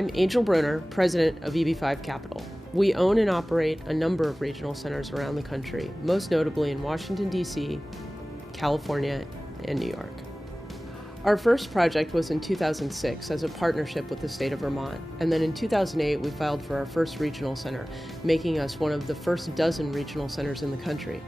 I'm Angel Bruner, president of EB-5 Capital. We own and operate a number of regional centers around the country, most notably in Washington, D.C., California, and New York. Our first project was in 2006 as a partnership with the state of Vermont, and then in 2008 we filed for our first regional center, making us one of the first dozen regional centers in the country.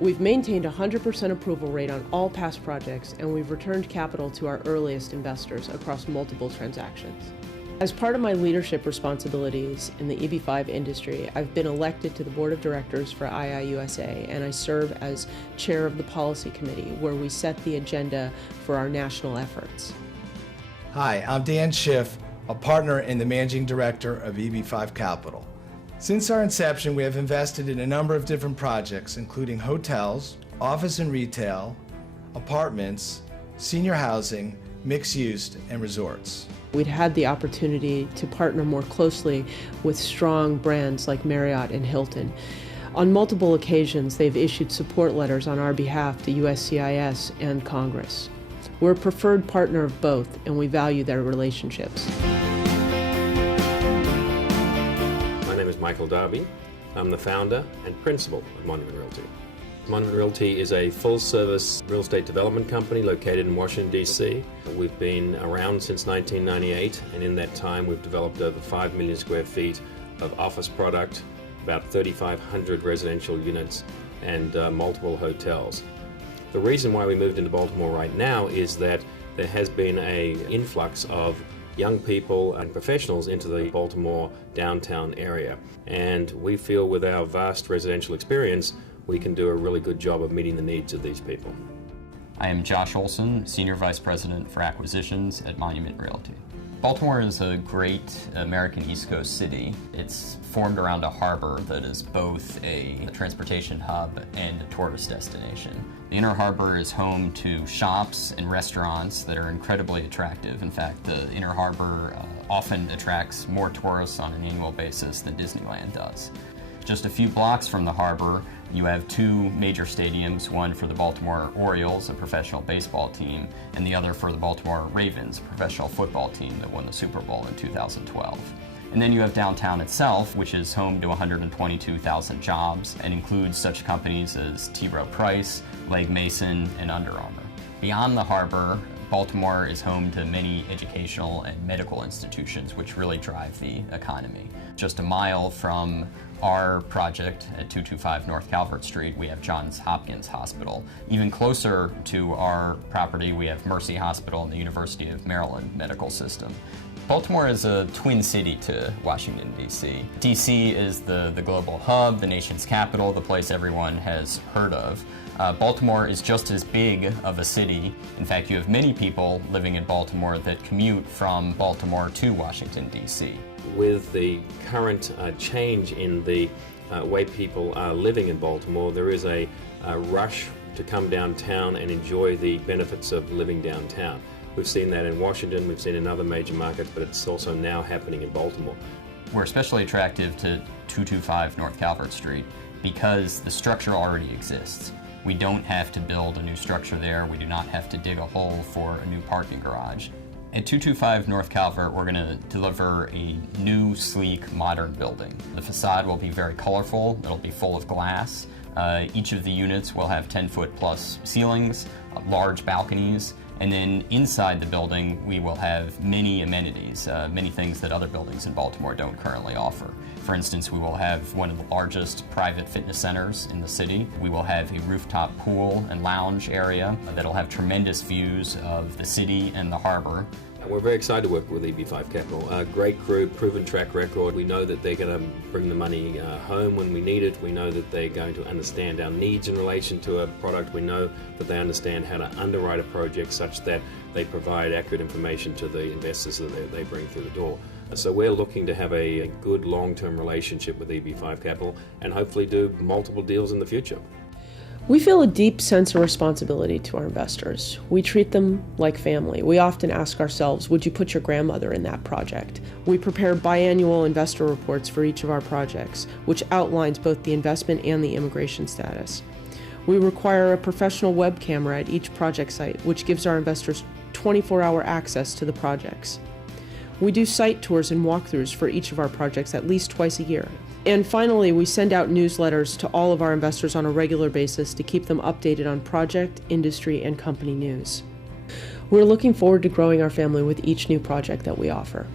We've maintained a 100% approval rate on all past projects, and we've returned capital to our earliest investors across multiple transactions. As part of my leadership responsibilities in the EB-5 industry, I've been elected to the board of directors for IIUSA, and I serve as chair of the policy committee, where we set the agenda for our national efforts. Hi, I'm Dan Schiff, a partner and the managing director of EB-5 Capital. Since our inception, we have invested in a number of different projects, including hotels, office and retail, apartments, senior housing, mixed use, and resorts. We'd had the opportunity to partner more closely with strong brands like Marriott and Hilton. On multiple occasions, they've issued support letters on our behalf to USCIS and Congress. We're a preferred partner of both, and we value their relationships. My name is Michael Darby. I'm the founder and principal of Monument Realty. Monument Realty is a full-service real estate development company located in Washington, D.C. We've been around since 1998, and in that time we've developed over 5 million square feet of office product, about 3,500 residential units, and multiple hotels. The reason why we moved into Baltimore right now is that there has been an influx of young people and professionals into the Baltimore downtown area, and we feel with our vast residential experience we can do a really good job of meeting the needs of these people. I am Josh Olson, Senior Vice President for Acquisitions at Monument Realty. Baltimore is a great American East Coast city. It's formed around a harbor that is both a transportation hub and a tourist destination. The Inner Harbor is home to shops and restaurants that are incredibly attractive. In fact, the Inner Harbor often attracts more tourists on an annual basis than Disneyland does. Just a few blocks from the harbor, you have two major stadiums, one for the Baltimore Orioles, a professional baseball team, and the other for the Baltimore Ravens, a professional football team that won the Super Bowl in 2012. And then you have downtown itself, which is home to 122,000 jobs and includes such companies as T. Rowe Price, Legg Mason, and Under Armour. Beyond the harbor, Baltimore is home to many educational and medical institutions which really drive the economy. Just a mile from our project at 225 North Calvert Street, we have Johns Hopkins Hospital. Even closer to our property, we have Mercy Hospital and the University of Maryland Medical System. Baltimore is a twin city to Washington, D.C. D.C. is the global hub, the nation's capital, the place everyone has heard of. Baltimore is just as big of a city. In fact, you have many people living in Baltimore that commute from Baltimore to Washington, D.C. With the current change in the way people are living in Baltimore, there is a rush to come downtown and enjoy the benefits of living downtown. We've seen that in Washington, we've seen in other major markets, but it's also now happening in Baltimore. We're especially attractive to 225 North Calvert Street because the structure already exists. We don't have to build a new structure there. We do not have to dig a hole for a new parking garage. At 225 North Calvert, we're going to deliver a new, sleek, modern building. The facade will be very colorful. It'll be full of glass. Each of the units will have 10-foot plus ceilings, large balconies, and then inside the building we will have many amenities, many things that other buildings in Baltimore don't currently offer. For instance, we will have one of the largest private fitness centers in the city. We will have a rooftop pool and lounge area that'll have tremendous views of the city and the harbor. We're very excited to work with EB-5 Capital. A great group, proven track record. We know that they're going to bring the money home when we need it. We know that they're going to understand our needs in relation to a product. We know that they understand how to underwrite a project such that they provide accurate information to the investors that they bring through the door. So we're looking to have a good long-term relationship with EB-5 Capital and hopefully do multiple deals in the future. We feel a deep sense of responsibility to our investors. We treat them like family. We often ask ourselves, would you put your grandmother in that project? We prepare biannual investor reports for each of our projects, which outlines both the investment and the immigration status. We require a professional web camera at each project site, which gives our investors 24-hour access to the projects. We do site tours and walkthroughs for each of our projects at least twice a year. And finally, we send out newsletters to all of our investors on a regular basis to keep them updated on project, industry, and company news. We're looking forward to growing our family with each new project that we offer.